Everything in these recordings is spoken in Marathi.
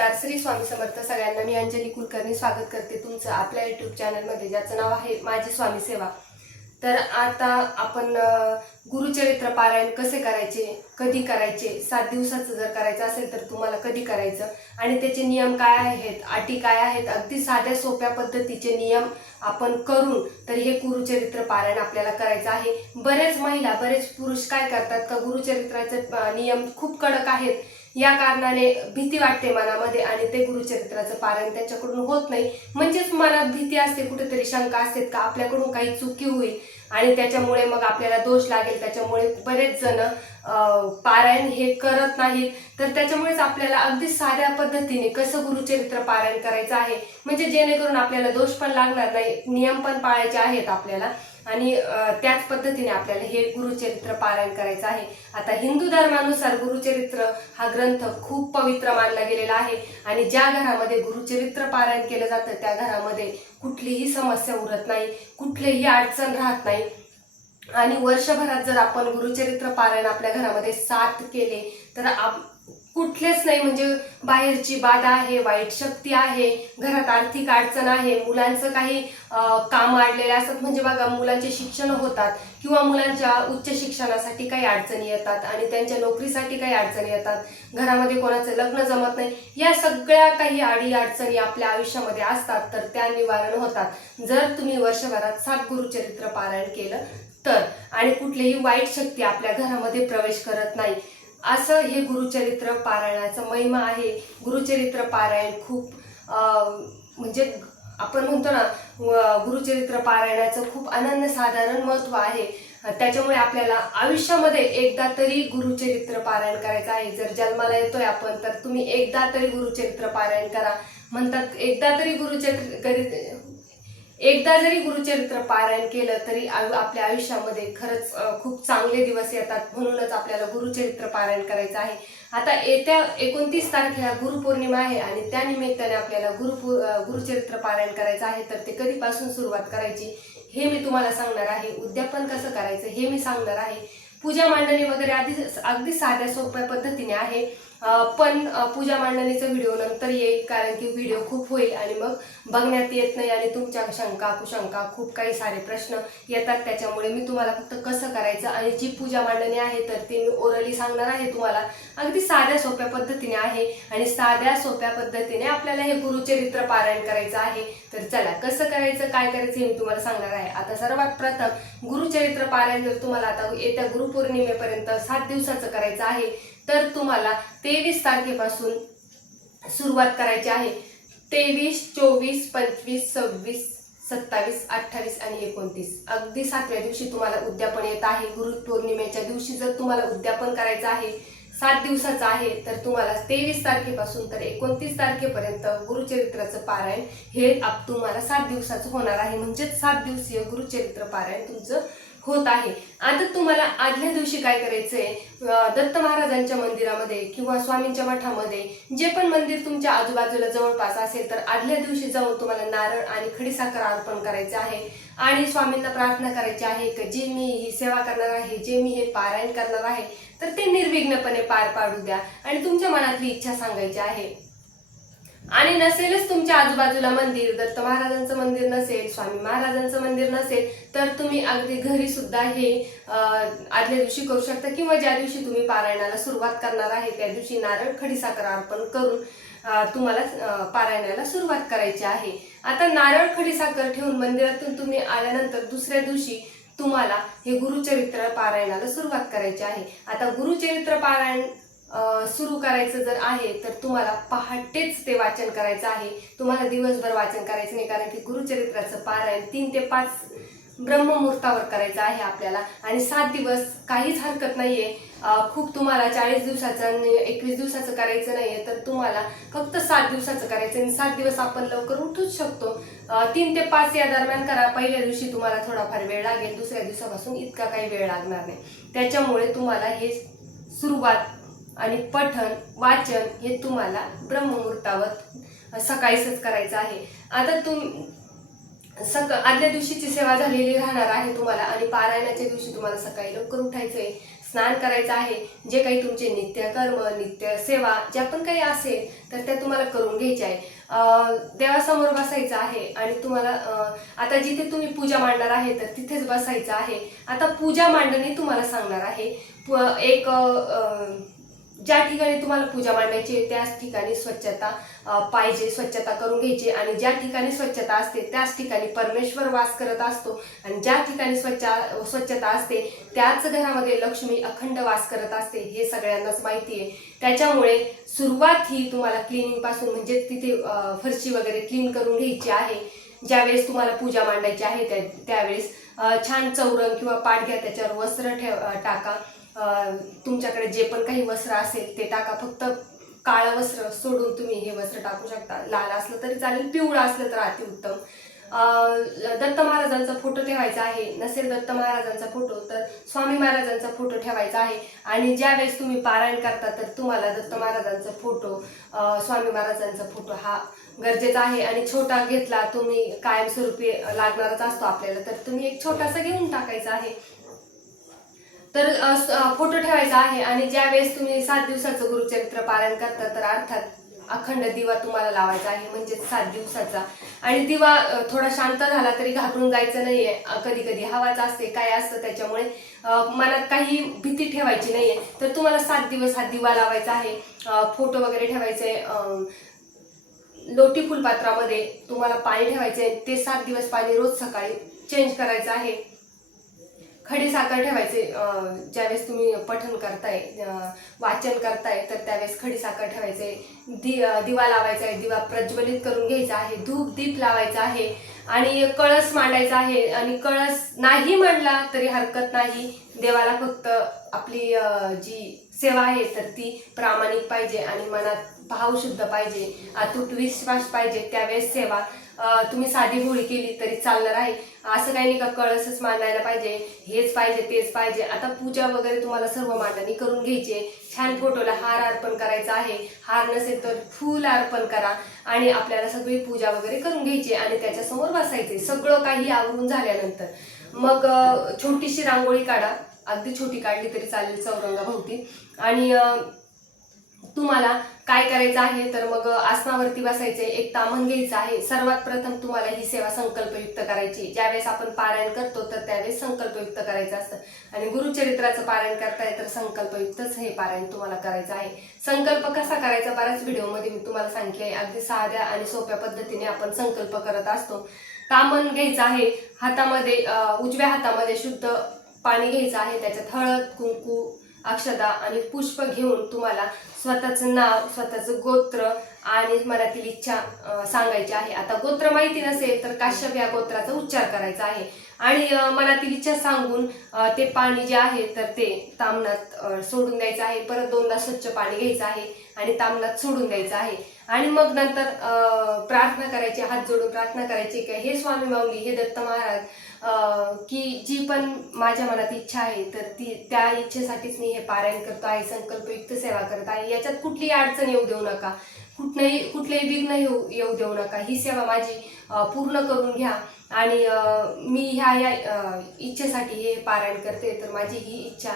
नमस्कार. श्री स्वामी समर्थ सगळ्यांना. मी अंजली कुलकर्णी स्वागत करते तुमचं आपल्या यूट्यूब चॅनलमध्ये, ज्याचं नाव आहे माझी स्वामी सेवा. तर आता आपण गुरुचरित्र पारायण कसे करायचे, कधी करायचे, 7 दिवसाचं जर करायचं असेल तर तुम्हाला कधी करायचं आणि त्याचे नियम काय आहेत, अटी काय आहेत, अगदी साध्या सोप्या पद्धतीचे नियम आपण करून तर हे गुरुचरित्र पारायण आपल्याला करायचं आहे. बरेच महिला, बरेच पुरुष काय करतात का गुरुचरित्राचे नियम खूप कडक आहेत, या कारणाने भीती वाटते मनामध्ये आणि ते गुरुचरित्राचं पारायण त्यांच्याकडून होत नाही. म्हणजेच मनात भीती असते, कुठेतरी शंका असते का आपल्याकडून काही चुकी होईल आणि त्याच्यामुळे मग आपल्याला दोष लागेल. त्याच्यामुळे बरेच जण पारायण हे करत नाहीत. तर त्याच्यामुळेच आपल्याला अगदी साध्या पद्धतीने कसं गुरुचरित्र पारायण करायचं आहे, म्हणजे जेणेकरून आपल्याला दोष पण लागणार नाही, नियम पण पाळायचे आहेत आपल्याला आणि त्याच पद्धतीने आपल्याला हे गुरुचरित्र पारायण करायचं आहे. आता हिंदू धर्मानुसार गुरुचरित्र हा ग्रंथ खूप पवित्र मानला गेलेला आहे आणि ज्या घरामध्ये गुरुचरित्र पारायण केलं जातं त्या घरामध्ये कुठलीही समस्या उरत नाही, कुठलीही अडचण राहत नाही. आणि वर्षभरात जर आपण गुरुचरित्र पारायण आपल्या घरामध्ये 7 केले तर कुठलेच नाही, म्हणजे बाहेरची बाधा आहे, वाईट शक्ती आहे, घरात आर्थिक अडचण आहे, मुलांचं काही काम अडलेलं असतात, म्हणजे बघा मुलांचे शिक्षण होतात किंवा मुलांच्या उच्च शिक्षणासाठी काही अडचणी येतात आणि त्यांच्या नोकरीसाठी काही अडचणी येतात, घरामध्ये कोणाचं लग्न जमत नाही, या सगळ्या काही अडी अडचणी आपल्या आयुष्यामध्ये असतात तर त्या निवारण होतात जर तुम्ही वर्षभरात 7 गुरुचरित्र पारायण केलं तर. आणि कुठलीही वाईट शक्ती आपल्या घरामध्ये प्रवेश करत नाही. असं हे गुरुचरित्र पारायणाचं महिमा आहे. गुरुचरित्र पारायण खूप म्हणजे आपण म्हणतो ना, गुरुचरित्र पारायणाचं खूप अनन्यसाधारण महत्त्व आहे. त्याच्यामुळे आपल्याला आयुष्यामध्ये एकदा तरी गुरुचरित्र पारायण करायचं आहे. जर जन्माला येतोय आपण तर तुम्ही एकदा तरी गुरुचरित्र पारायण करा. म्हणतात एकदा जरी गुरुचरित्र पारायण केलं तरी आपल्या आयुष्यामध्ये खरंच खूप चांगले दिवस येतात. म्हणूनच आपल्याला गुरुचरित्र पारायण करायचं आहे. आता येत्या 29 तारखेला गुरुपौर्णिमा आहे आणि त्या निमित्ताने आपल्याला गुरुचरित्र पारायण करायचं आहे. तर ते कधीपासून सुरुवात करायची हे मी तुम्हाला सांगणार आहे. उद्यापन कसं करायचं हे मी सांगणार आहे. पूजा मांडणी वगैरे अगदी साध्या सोप्या पद्धतीने आहे. पण पूजा मांडणीचा व्हिडिओ नंतर येईल, कारण की व्हिडिओ खूप होईल आणि मग बघण्यात येत नाही आणि तुमच्या शंका कुशंका खूप काही सारे प्रश्न येतात. त्याच्यामुळे मी तुम्हाला फक्त कसं करायचं आणि जी पूजा मांडणी आहे तर ती मी ओरली सांगणार आहे तुम्हाला. अगदी साध्या सोप्या पद्धतीने आहे आणि साध्या सोप्या पद्धतीने आपल्याला हे गुरुचरित्र पारायण करायचं आहे. तर चला कसं करायचं, काय करायचं हे मी तुम्हाला सांगणार आहे. आता सर्वात प्रथम गुरुचरित्र पारायण जर तुम्हाला आता येत्या गुरुपौर्णिमेपर्यंत 7 दिवसाचं करायचं आहे तर तुम्हाला 23 तारखेपासून सुरुवात करायची आहे. 23, 24, 25, 26, 27, 28 आणि 29 अगदी 7व्या दिवशी तुम्हाला उद्यापन येत आहे. गुरुपौर्णिमेच्या दिवशी जर तुम्हाला उद्यापन करायचं आहे, 7 दिवसाचं आहे, तर तुम्हाला 23 तारखेपासून तर 29 तारखेपर्यंत गुरुचरित्राचं पारायण हे तुम्हाला 7 दिवसाचं होणार आहे. म्हणजेच 7 दिवसीय गुरुचरित्र पारायण तुमचं होत आहे. आता तुम्हाला आदल्या दिवशी काय करायचंय, दत्त महाराजांच्या मंदिरामध्ये किंवा स्वामींच्या मठामध्ये जे पण मंदिर तुमच्या आजूबाजूला जवळपास असेल तर आदल्या दिवशी जाऊन तुम्हाला नारळ आणि खडीसाखर अर्पण करायचे आहे आणि स्वामींना प्रार्थना करायची आहे की जे मी ही सेवा करणार आहे, जे मी हे पारायण करणार आहे तर ते निर्विघ्नपणे पार पाडू द्या आणि तुमच्या मनातली इच्छा सांगायची आहे. आणि नसेलच तुमच्या आजूबाजूला मंदिर, दत्त महाराजांचं मंदिर नसेल, स्वामी महाराजांचं मंदिर नसेल तर तुम्ही अगदी घरी सुद्धा हे आदल्या दिवशी करू शकता किंवा ज्या दिवशी तुम्ही पारायणाला सुरुवात करणार आहे त्या दिवशी नारळ खडीसाखर अर्पण करून तुम्हाला पारायणाला सुरुवात करायची आहे. आता नारळ खडीसाखर ठेवून मंदिरातून तुम्ही आल्यानंतर दुसऱ्या दिवशी तुम्हाला हे गुरुचरित्र पारायणाला सुरुवात करायची आहे. आता गुरुचरित्र पारायण सुरू करायचं जर आहे तर तुम्हाला पहाटेच ते वाचन करायचं आहे. तुम्हाला दिवसभर वाचन करायचं नाही, कारण की गुरुचरित्राचं पारायण 3 ते 5 ब्रह्ममुहूर्तावर करायचं आहे आपल्याला आणि 7 दिवस काहीच हरकत नाहीये. खूप तुम्हाला 40 दिवसाचं आणि 21 दिवसाचं करायचं नाहीये तर तुम्हाला फक्त 7 दिवसाचं करायचं आणि 7 दिवस आपण लवकर उठूच शकतो. 3 ते 5 या दरम्यान करा. पहिल्या दिवशी तुम्हाला थोडाफार वेळ लागेल, दुसऱ्या दिवसापासून इतका काही वेळ लागणार नाही. त्याच्यामुळे तुम्हाला हे सुरुवात आणि पठण वाचन हे तुम्हाला ब्रह्ममुहूर्तावर सकाळीच करायचं आहे. आता आदल्या दिवशीची सेवा झालेली राहणार आहे तुम्हाला आणि पारायणाच्या दिवशी तुम्हाला सकाळी लवकर उठायचंय. स्नान करायचं आहे. जे काही तुमचे नित्यकर्म नित्य सेवा ज्या पण काही असेल तर त्या तुम्हाला करून घ्यायच्या आहे. देवासमोर बसायचं आहे आणि तुम्हाला आता जिथे तुम्ही पूजा मांडणार आहे तर तिथेच बसायचं आहे. आता पूजा मांडणी तुम्हाला सांगणार आहे. एक ज्या ठिकाणी तुम्हाला पूजा मांडायची आहे त्याच ठिकाणी स्वच्छता पाहिजे, स्वच्छता करून घ्यायची. आणि ज्या ठिकाणी स्वच्छता असते त्याच ठिकाणी परमेश्वर वास करत असतो. आणि ज्या ठिकाणी स्वच्छता असते त्याच घरामध्ये लक्ष्मी अखंड वास करत असते, हे सगळ्यांनाच माहिती आहे. त्याच्यामुळे सुरुवात ही तुम्हाला क्लिनिंग पासून म्हणजे तिथे फरशी वगैरे क्लीन करून घ्यायची आहे. ज्यावेळेस तुम्हाला पूजा मांडायची आहे त्यावेळेस छान चौरंग किंवा पाट घ्या, त्याच्यावर वस्त्र टाका. तुमच्याकडे जे पण काही वस्त्र असेल ते टाका. फक्त काळं वस्त्र सोडून तुम्ही हे वस्त्र टाकू शकता. लाल असलं तरी चालेल, पिवळं असलं तर अतिउत्तम. दत्त महाराजांचा फोटो ठेवायचा आहे. नसेल दत्त महाराजांचा फोटो तर स्वामी महाराजांचा फोटो ठेवायचा आहे. आणि ज्यावेळेस तुम्ही पारायण करता तर तुम्हाला दत्त महाराजांचा फोटो स्वामी महाराजांचा फोटो हा गरजेचा आहे. आणि छोटा घेतला तुम्ही, कायमस्वरूपी लागणारच असतो आपल्याला, तर तुम्ही एक छोटासा घेऊन टाकायचा आहे. तर फोटो ठेवायचा आहे. आणि ज्यावेळेस तुम्ही 7 दिवसाचं गुरुचरित्र पारायण करता तर अर्थात अखंड दिवा तुम्हाला लावायचा आहे, म्हणजे 7 दिवसाचा. आणि दिवा थोडा शांत झाला तरी घाबरून जायचं नाहीये. कधी कधी हवाच असते, काय असतं, त्याच्यामुळे मनात काही भीती ठेवायची नाहीये. तर तुम्हाला 7 दिवस हा दिवा लावायचा आहे. फोटो वगैरे ठेवायचे. लोटी फुलपात्रामध्ये तुम्हाला पाणी ठेवायचे. ते 7 दिवस पाणी रोज सकाळी चेंज करायचं आहे. खडी साखर ठेवायचे. ज्यावेळेस तुम्ही पठण करताय, वाचन करताय तर त्यावेळेस खडी साखर ठेवायचे. दिवा लावायचा आहे. दिवा प्रज्वलित करून घ्यायचा आहे. धूप दीप लावायचा आहे. आणि कळस मांडायचा आहे. आणि कळस नाही मांडला तरी हरकत नाही. देवाला फक्त आपली जी सेवा आहे तर ती प्रामाणिक पाहिजे आणि मनात भाव शुद्ध पाहिजे, अतूट विश्वास पाहिजे. त्यावेळेस सेवा तुम्ही साधी भोळी केली तरी चालणार आहे. असं काही नाही का कळसच मांडायला पाहिजे, हेच पाहिजे तेच पाहिजे. आता पूजा वगैरे तुम्हाला सर्व मांडणी करून घ्यायची. छान फोटोला हार अर्पण करायचा आहे. हार नसेल तर फूल अर्पण करा. आणि आपल्याला सगळी पूजा वगैरे करून घ्यायची आणि त्याच्यासमोर बसायचे. सगळं काही आवरून झाल्यानंतर मग छोटीशी रांगोळी काढा. अगदी छोटी काढली तरी चालेल चौरंगाभोवती. आणि तुम्हाला काय करायचं आहे तर मग आसनावरती बसायचे. एक ताम्हण घ्यायचं आहे. सर्वात प्रथम तुम्हाला ही सेवा संकल्पयुक्त करायची. ज्यावेळेस आपण पारायण करतो तर त्यावेळेस संकल्पयुक्त करायचं असतं. आणि गुरुचरित्राचं पारायण करताय तर संकल्पयुक्तच हे पारायण तुम्हाला करायचं आहे. संकल्प कसा करायचा बऱ्याच व्हिडिओमध्ये मी तुम्हाला सांगितले. अगदी साध्या आणि सोप्या पद्धतीने आपण संकल्प करत असतो. ताम्हण घ्यायचं आहे. हातामध्ये उजव्या हातामध्ये शुद्ध पाणी घ्यायचं आहे. त्याच्यात हळद कुंकू अक्षदा आणि पुष्प घेऊन तुम्हाला स्वतःचं नाव, स्वतःचं गोत्र आणि मनातील इच्छा सांगायची आहे. आता गोत्र माहिती नसेल तर काश्यप या गोत्राचा उच्चार करायचा आहे. आणि मनातील इच्छा सांगून ते पाणी जे आहे तर ते ताम्हणात सोडून द्यायचं आहे. परत 2दा स्वच्छ पाणी घ्यायचं आहे आणि ताम्हणात सोडून द्यायचं आहे. आणि मग नंतर प्रार्थना करायची, हात जोडून प्रार्थना करायची की हे स्वामी माऊली, हे दत्त महाराज, की जी पण माझ्या मनात इच्छा आहे तर त्या इच्छेसाठीच मी हे पारायण करतो आहे, संकल्पयुक्त सेवा करत आहे. याच्यात कुठलीही अडचण येऊ देऊ नका, कुठलेही विघ्न येऊ देऊ नका. ही सेवा माझी पूर्ण करून घ्या. आणि मी ह्या इच्छेसाठी हे पारायण करते, तर माझी ही इच्छा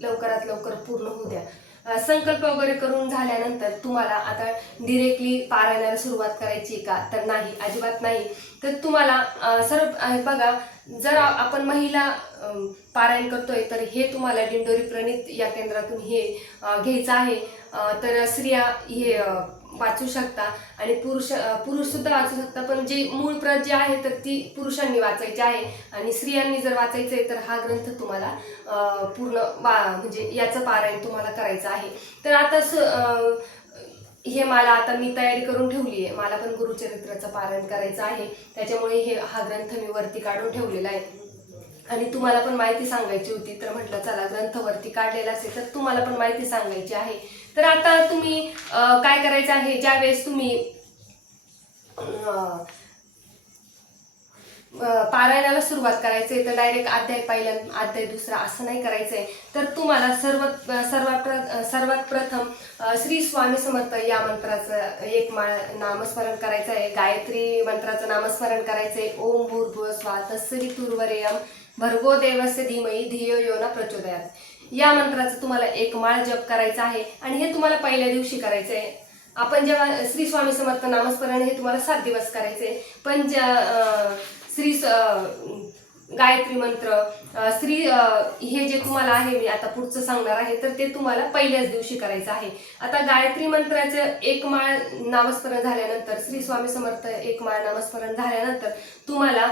लवकरात लवकर पूर्ण होऊ द्या. संकल्प वगैरे करून झाल्यानंतर तुम्हाला आता डिरेक्टली पारायणाला सुरुवात करायची का तर नाही, अजिबात नाही. तर तुम्हाला बघा, जर आपण महिला पारायण करतोय तर हे तुम्हाला दिंडोरी प्रणित या केंद्रातून हे घ्यायचं आहे. तर स्त्रिया हे वाचू शकता आणि पुरुष सुद्धा वाचू शकता. पण जे मूळ प्रत जी आहे तर ती पुरुषांनी वाचायची आहे. आणि स्त्रियांनी जर वाचायचं आहे तर हा ग्रंथ तुम्हाला पूर्ण म्हणजे याचं पारायण तुम्हाला करायचं आहे. तर आता हे मी तयारी करून ठेवली आहे. मला पण गुरुचरित्राचं पारायण करायचं आहे. त्याच्यामुळे हा ग्रंथ मी वरती काढून ठेवलेला आहे. आणि तुम्हाला पण माहिती सांगायची होती तर म्हटलं चला ग्रंथ वरती काढलेला असेल तर तुम्हाला पण माहिती सांगायची आहे. तर आता तुम्ही काय करायचं आहे, ज्यावेळेस तुम्ही पारायणाला सुरुवात करायचंय तर डायरेक्ट अध्याय पहिला अध्याय दुसरा असं नाही करायचंय. तर तुम्हाला सर्वात प्रथम श्री स्वामी समर्थ या मंत्राचं एक माळ नामस्मरण करायचं आहे. गायत्री मंत्राचं नामस्मरण करायचंय. ओम भूर्भुवः स्वः तत्सवितुर्वरेण्यं भर्गो देवस्य धीमहि धियो यो न प्रचोदयात्. या मंत्राचं तुम्हाला 1 माळ जप करायचा आहे आणि हे तुम्हाला पहिल्या दिवशी करायचं आहे. आपण जेव्हा श्री स्वामी समर्थ नामस्मरण हे तुम्हाला 7 दिवस करायचे, पण श्री गायत्री मंत्र श्री हे जे तुम्हाला आहे मी आता पुढचं सांगणार आहे तर ते तुम्हाला पहिल्याच दिवशी करायचं आहे. आता गायत्री मंत्राचं 1 माळ नामस्मरण झाल्यानंतर, श्री स्वामी समर्थ 1 माळ नामस्मरण झाल्यानंतर तुम्हाला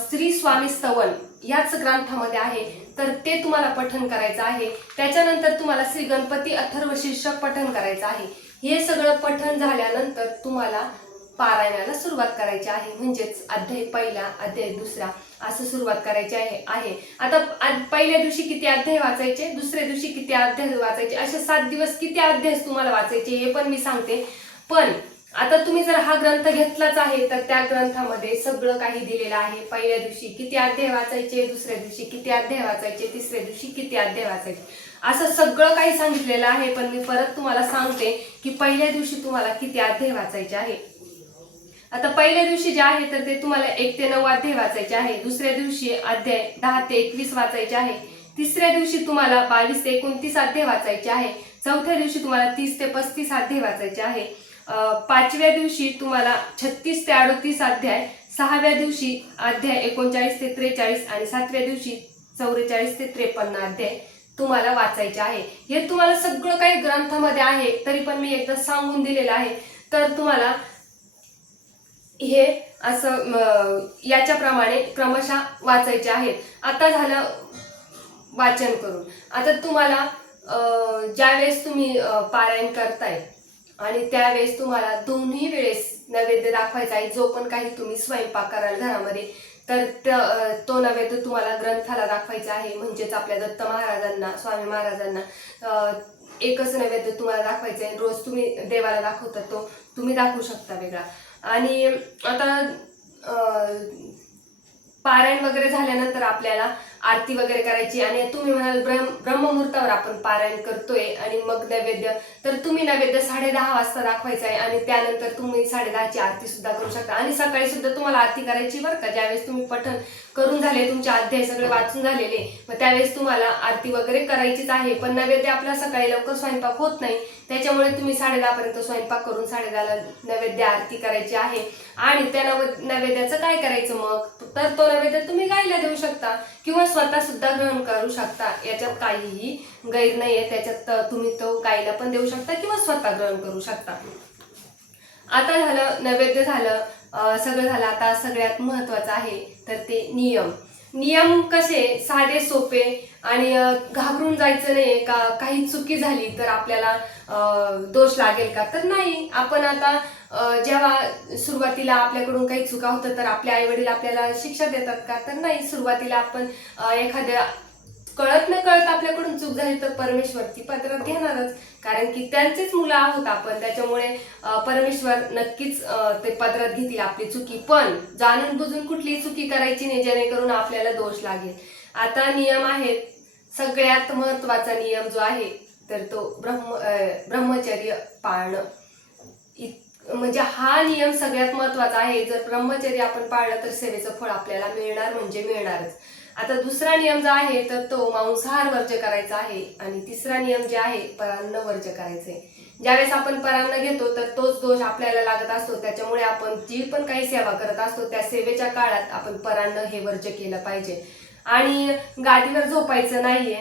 श्री स्वामी स्तवन याच ग्रंथामध्ये आहे तर ते तुम्हाला पठण करायचं आहे. त्याच्यानंतर तुम्हाला श्री गणपती अथर्व शीर्षक पठण करायचं आहे. हे सगळं पठण झाल्यानंतर तुम्हाला पारायणाला सुरुवात करायची आहे, म्हणजेच अध्याय पहिला, अध्याय दुसरा असं सुरुवात करायची आहे. आता पहिल्या दिवशी किती अध्याय वाचायचे, दुसऱ्या दिवशी किती अध्याय वाचायचे, असे 7 दिवस किती अध्याय तुम्हाला वाचायचे हे पण मी सांगते. पण आता तुम्ही जर हा ग्रंथ घेतलाच आहे तर त्या ग्रंथामध्ये सगळं काही दिलेलं आहे. पहिल्या दिवशी किती अध्याय वाचायचे, दुसऱ्या दिवशी किती अध्याय वाचायचे, तिसऱ्या दिवशी किती अध्याय वाचायचे, असं सगळं काही सांगितलेलं आहे. पण मी परत तुम्हाला सांगते की पहिल्या दिवशी तुम्हाला किती अध्याय वाचायचे आहे. आता पहिल्या दिवशी जे आहे तर ते तुम्हाला 1 ते 9 अध्याय वाचायचे आहे. दुसऱ्या दिवशी अध्याय 10 ते 21 वाचायचे आहे. तिसऱ्या दिवशी तुम्हाला 22 ते 29 अध्याय वाचायचे आहे. चौथ्या दिवशी तुम्हाला 30 ते 35 अध्याय वाचायचे आहे. 5व्या दिवशी तुम्हाला 36 ते 38 अध्याय, 6व्या दिवशी अध्याय 39 ते 43 आणि 7व्या दिवशी 44 ते 53 अध्याय तुम्हाला वाचायचे आहे. हे तुम्हाला सगळं काही ग्रंथामध्ये आहे, तरी पण मी एकदा सांगून दिलेलं आहे. तर तुम्हाला हे असं याच्याप्रमाणे क्रमशः वाचायचे आहेत. आता झालं वाचन करून. आता तुम्हाला ज्यावेळेस तुम्ही पारायण करताय आणि त्यावेळेस तुम्हाला दोन्ही वेळेस नैवेद्य दाखवायचा आहे. जो पण काही तुम्ही स्वयंपाक कराल घरामध्ये तर तो नैवेद्य तुम्हाला ग्रंथाला दाखवायचा आहे. म्हणजेच आपल्या दत्त महाराजांना, स्वामी महाराजांना एकच नैवेद्य तुम्हाला दाखवायचा आहे. रोज तुम्ही देवाला दाखवता तो तुम्ही दाखवू शकता वेगळा. आणि आता पारायण वगैरे झाल्यानंतर आपल्याला आरती वगैरे करायची आणि तुम्ही म्हणाल ब्रह्ममुहूर्तावर आपण पारायण करतोय आणि मग नैवेद्य, तर तुम्ही नैवेद्य 10:30 वाजता दाखवायचा आहे आणि त्यानंतर तुम्ही 10:30ची आरती सुद्धा करू शकता. आणि सकाळी सुद्धा तुम्हाला आरती करायची बरं का. ज्यावेळेस तुम्ही पठण करून झाले, तुमचे अध्याय सगळे वाचून झालेले, मग त्यावेळेस तुम्हाला आरती वगैरे करायचीच आहे. पण नैवेद्य आपला सकाळी लवकर स्वयंपाक होत नाही, त्याच्यामुळे तुम्ही 10:30 पर्यंत स्वयंपाक करून 10:30ला नैवेद्य आरती करायची आहे. आणि त्या नैवेद्याचं काय करायचं मग, तर तो नैवेद्य तुम्ही गायला देऊ शकता किंवा स्वतः सुद्धा ग्रहण करू शकता. याच्यात काहीही गैर नाहीये. त्याच्यात तुम्ही तो गायला पण देऊ शकता किंवा स्वतः ग्रहण करू शकता. आता झालं नैवेद्य झालं, सगळं झालं. आता सगळ्यात महत्वाचं आहे तर ते नियम कसे साधे सोपे आणि घाबरून जायचं नाही का काही चुकी झाली तर आपल्याला दोष लागेल का, तर नाही. आपण आता जेव्हा सुरुवातीला आपल्याकडून काही चुका होतं तर आपले आई वडील आपल्याला शिक्षा देतात का, तर नाही. सुरुवातीला आपण एखाद्या कळत न कळत आपल्याकडून चूक झाली तर परमेश्वर ती पदरात घेणारच, कारण की त्यांचेच मुलं आहोत आपण. त्याच्यामुळे परमेश्वर नक्कीच ते पदरात घेतील आपली चुकी. पण जाणून बुजून कुठलीही चुकी करायची नाही जेणेकरून आपल्याला दोष लागेल. आता नियम आहेत. सगळ्यात महत्वाचा नियम जो आहे तर तो ब्रह्मचर्य पाळणं. म्हणजे हा नियम सगळ्यात महत्वाचा आहे. जर ब्रह्मचर्य आपण पाळलं तर सेवेचं फळ आपल्याला मिळणार म्हणजे मिळणारच. आता दुसरा नियम जो आहे तर तो मांसाहार वर्ज्य करायचा आहे. आणि तिसरा नियम जे आहे परान्न वर्ज्य करायचंय. ज्यावेळेस आपण परान्न घेतो तर तोच दोष आपल्याला लागत असतो. त्याच्यामुळे आपण जी पण काही सेवा करत असतो त्या सेवेच्या काळात आपण परान्न हे वर्ज्य केलं पाहिजे. आणि गादीवर झोपायचं नाहीये.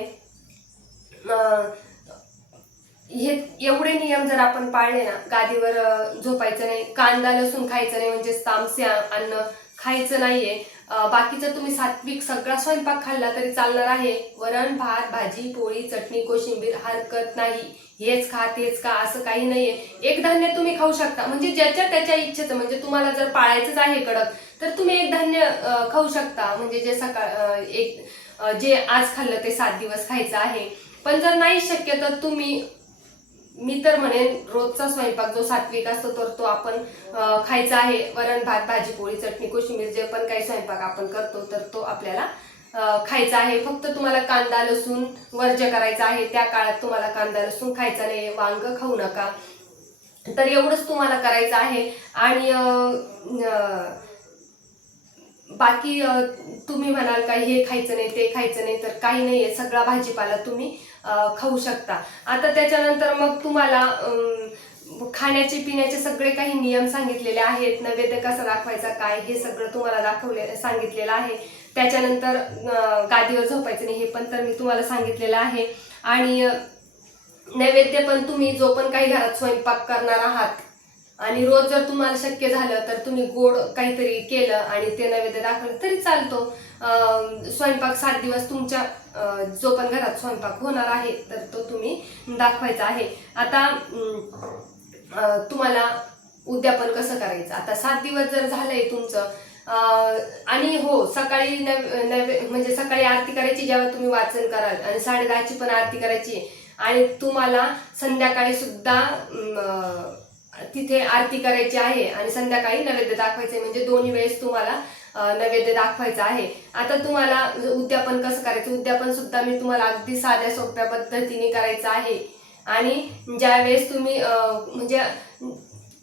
हे एवढे नियम जर आपण पाळले ना, गादीवर झोपायचं नाही, कांदा लसूण खायचं नाही, म्हणजे तामसे अन्न खायचं नाहीये. बाकीचं तुम्ही सात्विक सगळा स्वयंपाक खाल्ला तरी चालणार आहे. वरण भात भाजी पोळी चटणी कोशिंबीर हरकत नाही. हेच खा तेच खा असं काही नाहीये. एक धान्य तुम्ही खाऊ शकता, म्हणजे ज्याच्या त्याच्या इच्छेचं. म्हणजे तुम्हाला जर पाळायचंच आहे कडक तर तुम्ही एक धान्य खाऊ शकता. म्हणजे जे जे आज खाल्लं ते 7 दिवस खायचं आहे. पण जर नाही शक्य तर तुम्ही, मी तर म्हणेन रोजचा स्वयंपाक जो सात्विक असतो तर तो आपण खायचा आहे. वरण भात भाजी पोळी चटणी कोशिंबीर जे पण काही स्वयंपाक आपण करतो तर तो आपल्याला खायचा आहे. फक्त तुम्हाला कांदा लसूण वर्ज्य करायचा आहे. त्या काळात तुम्हाला कांदा लसूण खायचा नाही. वांग खाऊ नका. तर एवढंच तुम्हाला करायचं आहे. आणि बाकी तुम्ही म्हणाल का हे खायचं नाही ते खायचं नाही, तर काही नाही आहे, सगळा भाजीपाला तुम्ही खाऊ शकता. आता त्याच्यानंतर मग तुम्हाला खाण्याचे पिण्याचे सगळे काही नियम सांगितलेले आहेत, नैवेद्य कसा दाखवायचा काय हे सगळं तुम्हाला सांगितलेलं आहे. त्याच्यानंतर गादीवर झोपायचं नाही हे पण तर मी तुम्हाला सांगितलेलं आहे. आणि नैवेद्य पण तुम्ही जो पण काही घरात स्वयंपाक करणार आहात आणि रोज जर तुम्हाला शक्य झालं तर तुम्ही गोड काहीतरी केलं आणि ते नैवेद्य दाखवलं तरी चालतो. स्वयंपाक 7 दिवस तुमच्या जो पण घरात स्वयंपाक होणार आहे तर तो तुम्ही दाखवायचा आहे. आता तुम्हाला उद्यापन कसं करायचं, आता 7 दिवस जर झालंय तुमचं आणि हो सकाळी म्हणजे सकाळी आरती करायची जेव्हा तुम्ही वाचन कराल आणि 10:30ची पण आरती करायची आणि तुम्हाला संध्याकाळी सुद्धा तिथे आरती करायची आहे आणि संध्याकाळी नैवेद्य दाखवायचे, म्हणजे दोन्ही वेळेस तुम्हाला नैवेद्य दाखवायचा आहे. आता तुम्हाला उद्यापन कसं करायचं, उद्यापन सुद्धा मी तुम्हाला अगदी साध्या सोप्या पद्धतीने करायचं आहे. आणि ज्यावेळेस तुम्ही म्हणजे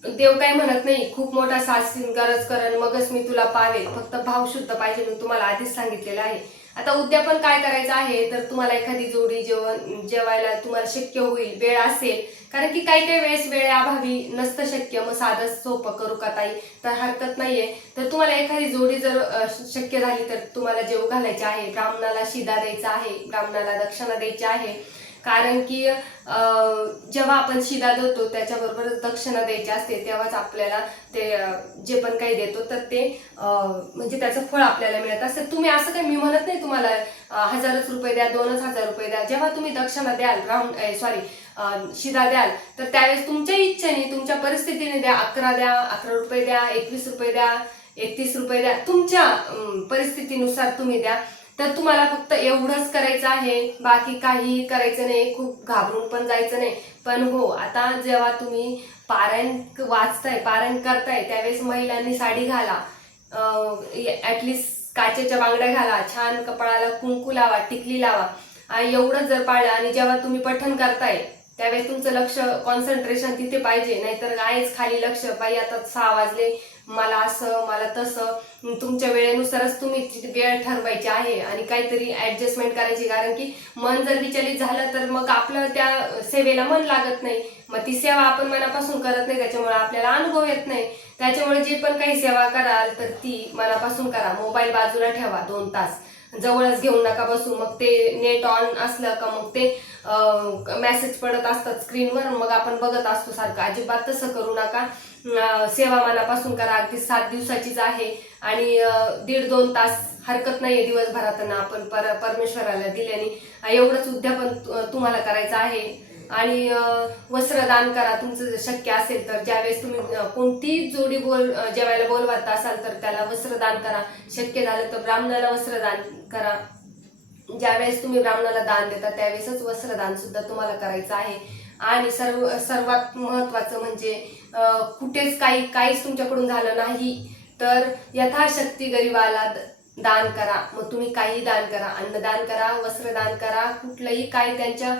देव काय म्हणत नाही खूप मोठा सासीन गरज करण मगच मी तुला पावेल, फक्त भाव शुद्ध पाहिजे, मी तुम्हाला आधीच सांगितलेलं आहे. आता उद्यापन काय करायचं आहे तर तुम्हाला एखादी जोडी जेवायला तुम्हाला शक्य होईल, वेळ असेल, कारण की काही काही वेळेस वेळेअभावी नसतं शक्य, मग साधं सोपं करू का ताई, तर हरकत नाहीये. तर तुम्हाला एखादी जोडी जर शक्य झाली तर तुम्हाला जेवू घालायचे आहे, ब्राह्मणाला शिदा द्यायचा आहे, ब्राह्मणाला दक्षिणा द्यायची आहे. कारण की जेव्हा आपण शिदा देतो त्याच्याबरोबरच दक्षिणा द्यायची असते, तेव्हाच आपल्याला ते जे पण काही देतो तर ते म्हणजे त्याचं फळ आपल्याला मिळत असते. तुम्ही असं काही मी म्हणत नाही तुम्हाला 1000 रुपये द्या, 2000 रुपये द्या. जेव्हा तुम्ही दक्षिणा द्याल शिदा द्याल तर त्यावेळेस तुमच्या इच्छेने तुमच्या परिस्थितीने द्या. 11 द्या, 11 रुपये द्या, 21 रुपये द्या, 31 रुपये द्या, तुमच्या परिस्थितीनुसार तुम्ही द्या. तर तुम्हाला फक्त एवढंच करायचं आहे, बाकी काही करायचं नाही, खूप घाबरून पण जायचं नाही. पण हो आता जेव्हा तुम्ही पारायण वाचताय, पारायण करताय त्यावेळेस महिलांनी साडी घाला, ऍटलिस्ट काचेच्या बांगड्या घाला, छान कपाळाला कुंकू लावा, टिकली लावा, एवढंच जर पाळलं. आणि जेव्हा तुम्ही पठण करताय त्यावेळेस तुमचं लक्ष कॉन्सन्ट्रेशन तिथे पाहिजे, नाहीतर आहेच खाली लक्ष, बाई आता 6 वाजले, मला असं मला तसं. तुमच्या वेळेनुसारच तुम्ही वेळ ठरवायची आहे आणि काहीतरी ऍडजस्टमेंट करायची, कारण की मन जर विचलित झालं तर मग आपलं त्या सेवेला मन लागत नाही, मग ती सेवा आपण मनापासून करत नाही, त्याच्यामुळे आपल्याला अनुभव येत नाही. त्याच्यामुळे जे पण काही सेवा कराल तर ती मनापासून करा. मोबाईल बाजूला ठेवा, 2 तास जवळच घेऊन नका बसू. मग ते नेट ऑन असलं का मग ते मेसेज पडत असतात स्क्रीनवर, मग आपण बघत असतो सारखं. अजिबात तसं करू नका. सेवा मनापासून करा. अगदी 7 दिवसाचीच आहे आणि 1.5-2 तास हरकत नाहीये दिवसभरातना आपण परमेश्वराला दिल्याने. एवढंच उद्यापन तुम्हाला करायचं आहे. आणि वस्त्रदान करा तुमचं शक्य असेल तर. ज्यावेळेस तुम्ही कोणतीही जोडी जेवायला बोलवत असाल तर त्याला वस्त्रदान करा. शक्य झालं तर ब्राह्मणाला वस्त्रदान करा. ज्यावेळेस तुम्ही ब्राह्मणाला दान देता त्यावेळेसच वस्त्रदान सुद्धा तुम्हाला करायचं आहे. आणि सर्वात महत्वाचं म्हणजे कुठेच काहीच तुमच्याकडून झालं नाही तर यथाशक्ती गरीबाला दान करा. मग तुम्ही काही दान करा, अन्नदान करा, वस्त्रदान करा, कुठलंही काय त्यांच्या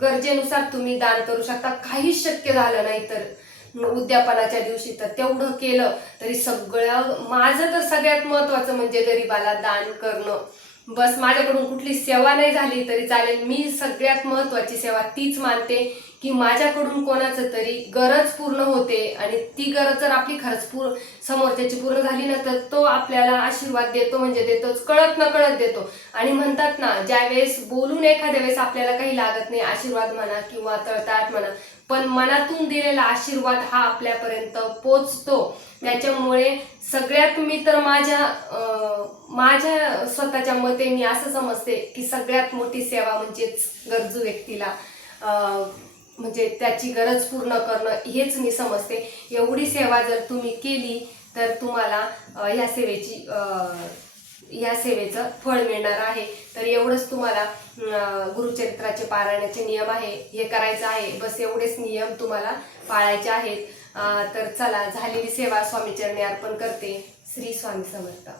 गरजेनुसार तुम्ही दान करू शकता. काहीच शक्य झालं नाही तर उद्यापनाच्या दिवशी तर तेवढं केलं तरी सगळं. माझं तर सगळ्यात महत्वाचं म्हणजे गरीबाला दान करणं. बस माझ्याकडून कुठली सेवा नाही झाली तरी चालेल, मी सगळ्यात महत्वाची सेवा तीच मानते की माझ्याकडून कोणाचं तरी गरज पूर्ण होते आणि ती गरज जर आपली खरंच समोरच्याची पूर्ण झाली ना तर तो आपल्याला आशीर्वाद देतो, म्हणजे देतोच, कळत न कळत देतो. आणि म्हणतात ना ज्यावेळेस बोलून एखाद्या वेळेस आपल्याला काही लागत नाही, आशीर्वाद म्हणा किंवा तळताट म्हणा, पण मनातून दिलेला आशीर्वाद हा आपल्यापर्यंत पोचतो. त्याच्यामुळे सगळ्यात मी तर माझ्या स्वतःच्या मते मी असं समजते की सगळ्यात मोठी सेवा म्हणजेच गरजू व्यक्तीला म्हणजे त्याची गरज पूर्ण करणं हेच मी समजते. एवढी सेवा जर तुम्ही केली तर तुम्हाला ह्या सेवेचं फळ मिळणार आहे. तर एवढंच तुम्हाला गुरुचरित्राचे पारायणाचे नियम आहे हे करायचं आहे. बस एवढेच नियम तुम्हाला पाळायचे आहेत. तर चला, झालेली सेवा स्वामीचरणी अर्पण करते. श्री स्वामी समर्थ.